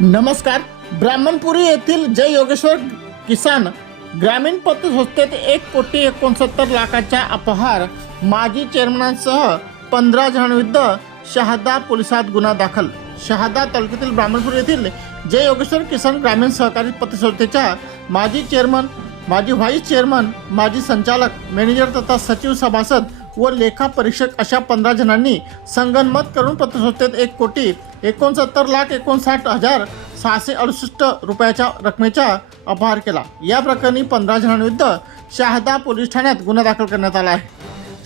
नमस्कार. ब्राह्मणपुरी येथील जय योगेश्वर किसान ग्रामीण पतसंस्थेत एक कोटी एकोणसत्तर लाखाच्या अपहार माजी चेअरमनांसह पंधरा जणांविरुद्ध शहादा पोलिसात गुन्हा दाखल. शहादा तालुक्यातील ब्राह्मणपूर येथील जय योगेश्वर किसान ग्रामीण सहकारी पतसंस्थेच्या माजी चेअरमन माजी व्हाईस चेअरमन माजी संचालक मॅनेजर तथा सचिव सभासद व लेखा परीक्षक अशा पंधरा जणांनी संगनमत करून पतसंस्थेत एक कोटी एकोणसत्तर लाख एकोणसाठ हजार सहाशे अडुसष्ट रुपयाच्या रकमेचा अपहार केला. या प्रकरणी पंधरा जणांविरुद्ध शहादा पोलीस ठाण्यात गुन्हा दाखल करण्यात आला आहे.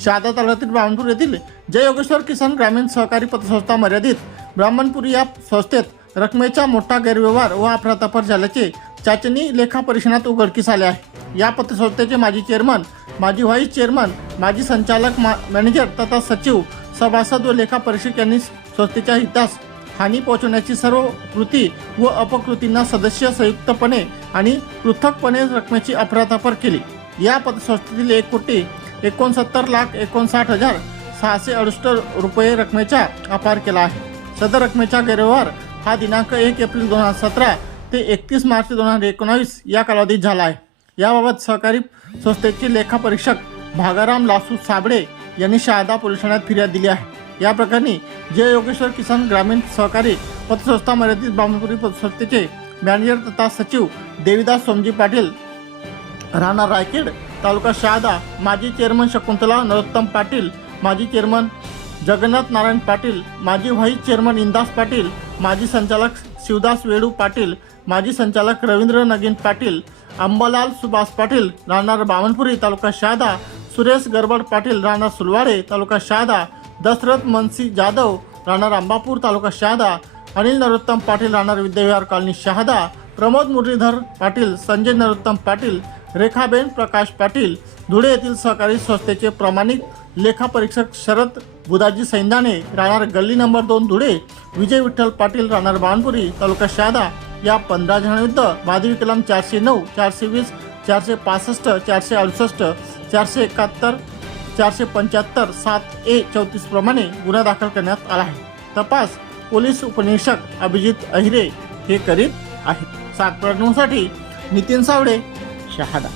शहादा तालुक्यातील ब्राह्मणपूर येथील जय योगेश्वर किसान ग्रामीण सहकारी पतसंस्था मर्यादित ब्राह्मणपुरी या संस्थेत रकमेचा मोठा गैरव्यवहार व अफरातफर झाल्याचे चाचणी लेखा परीक्षणात उघडकीस आले आहे. या पतसंस्थेचे माजी चेअरमन माजी व्हाईस चेअरमन माजी संचालक मा मॅनेजर तथा सचिव सभासद व लेखा परीक्षक यांनी संस्थेच्या हितास हानी पोहोचवण्याची सर्व कृती व अपकृतींना सदस्य संयुक्तपणे आणि पृथकपणे रकमेची अपराधापर केली. या पतसंस्थेतील एक कोटी एकोणसत्तर लाख एकोणसाठ हजार सहाशे अडुसष्ट रुपये रकमेचा अपार केला आहे. सदर रकमेचा गैरव्यवहार हा दिनांक एक एप्रिल दोन हजार सतरा ते एकतीस मार्च दोन हजार एकोणावीस या कालावधीत झाला आहे. याबाबत सहकारी संस्थेचे लेखापरीक्षक भागाराम लासू साबळे यांनी शहादा पोलीस ठाण्यात फिर्याद दिली आहे. या प्रकरणी जय योगेश्वर किसान ग्रामीण सहकारी पतसंस्था मर्यादित ब्राह्मणपुरी पतसंस्थेचे मॅनेजर तथा सचिव देविदास सोमजी पाटील राहणार रायखेड तालुका शहादा माजी चेअरमन शकुंतला नरोत्तम पाटील माजी चेअरमन जगन्नाथ नारायण पाटील माजी व्हाईस चेअरमन इंदास पाटील माजी संचालक शिवदास वेडू पाटील माजी संचालक रवींद्र नगीन पाटील अंबालाल सुभाष पाटील राहणार बावनपुरी तालुका शहादा सुरेश गरबड पाटील राहणार सुलवाडे तालुका शहादा दशरथ मनसी जाधव राहणार अंबापूर तालुका शहादा अनिल नरोत्तम पाटील राहणार विद्याविहार कॉलनी शहादा प्रमोद मुरलीधर पाटील संजय नरोत्तम पाटील रेखाबेन प्रकाश पाटील धुळे येथील सहकारी संस्थेचे प्रमाणित लेखापरीक्षक शरद बुदाजी सैंदाणे राहणार गल्ली नंबर दोन धुळे विजय विठ्ठल पाटील राहणार बाणपुरी तालुका शहादा या पंधरा जणांविरुद्ध माधवी कलम चारशे नऊ चारशे वीस चारशे पासष्ट चारशे अडुसष्ट चारशे एकाहत्तर चारशे पंच्याहत्तर सात ए चौतीस प्रमाणे गुन्हा दाखल करण्यात आला आहे. तपास पोलीस उपनिरीक्षक अभिजित अहिरे हे करीत आहेत. सात प्रकरणांसाठी नितीन सावडे शहादा.